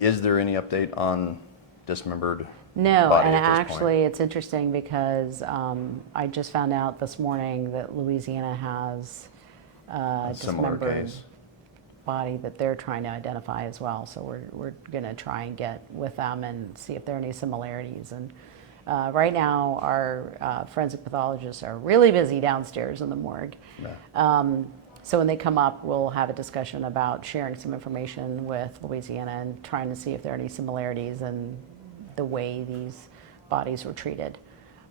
Is there any update on dismembered No, body and at this actually point? it's interesting because I just found out this morning that Louisiana has A similar dismembered case. body that they're trying to identify as well. So we're going to try and get with them and see if there are any similarities. And right now our forensic pathologists are really busy downstairs in the morgue. Yeah. So when they come up, we'll have a discussion about sharing some information with Louisiana and trying to see if there are any similarities in the way these bodies were treated.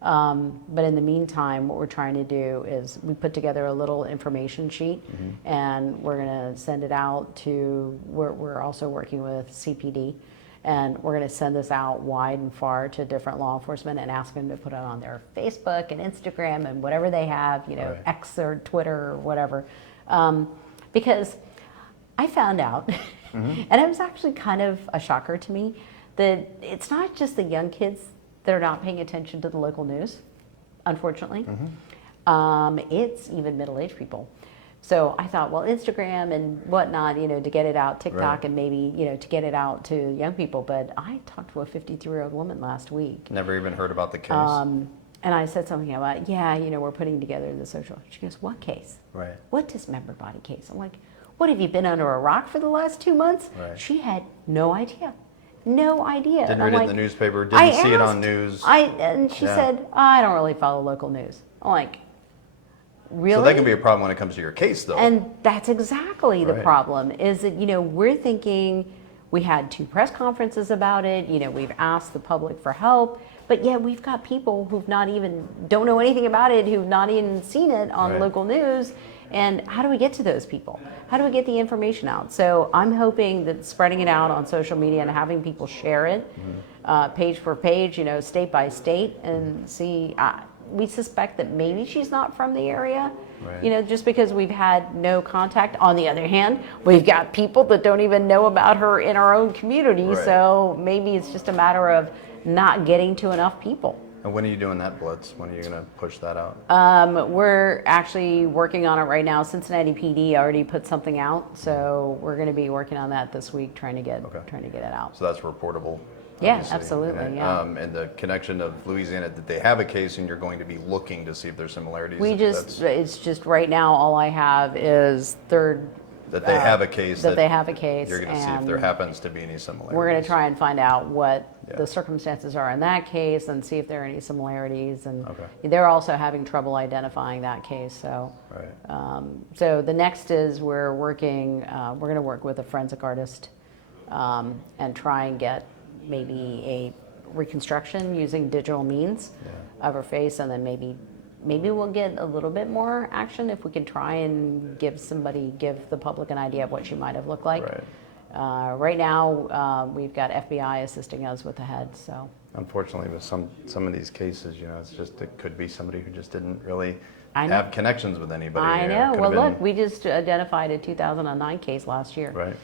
But in the meantime, what we're trying to do is we put together a little information sheet, and we're going to send it out to, we're also working with CPD, and we're going to send this out wide and far to different law enforcement and ask them to put it on their Facebook and Instagram and whatever they have, you know, Right. X or Twitter or whatever. Because I found out, and it was actually kind of a shocker to me, that it's not just the young kids that are not paying attention to the local news, unfortunately. It's even middle-aged people. So I thought, well, Instagram and whatnot, you know, to get it out, TikTok, Right. and maybe, you know, to get it out to young people. But I talked to a 53-year-old woman last week. Never even heard about the case. And I said something about, yeah, you know, we're putting together the social. She goes, what case? Right. What dismembered body case? I'm like, what, have you been under a rock for the last 2 months? Right. She had no idea. No idea. Didn't I'm read it like, in the newspaper, didn't see it on asked- news. And she Yeah. said, I don't really follow local news. I'm like, really? So that can be a problem when it comes to your case, though. And that's exactly the Right. problem, is that, you know, we're thinking, we had 2 press conferences about it, you know, we've asked the public for help, but yet we've got people who've not even, don't know anything about it, who've not even seen it on Right. local news. And how do we get to those people? How do we get the information out? So I'm hoping that spreading it out on social media and having people share it, page for page, you know, state by state, and see, we suspect that maybe she's not from the area, Right. you know, just because we've had no contact. On the other hand, we've got people that don't even know about her in our own community, Right. so maybe it's just a matter of not getting to enough people. And when are you doing that blitz? When are you going to push that out? We're actually working on it right now. Cincinnati PD already put something out, so we're going to be working on that this week, trying to get it out. So that's reportable. Yeah, obviously. absolutely, And, yeah. And the connection of Louisiana, that they have a case and you're going to be looking to see if there's similarities. It's just right now all I have is that they have a case. that they have a case. You're going to see if there happens to be any similarities. We're going to try and find out what Yeah. the circumstances are in that case and see if there are any similarities. And Okay. they're also having trouble identifying that case. So, Right. so the next is we're working. We're going to work with a forensic artist and try and get maybe a reconstruction using digital means of her face, and then maybe we'll get a little bit more action if we can try and give the public an idea of what she might have looked like. Right. Right now, we've got FBI assisting us with the head, so. Unfortunately, with some of these cases, you know, it's just, it could be somebody who just didn't really I know. have connections with anybody. I you know. Could Well, have been- look, we just identified a 2009 case last year. Right.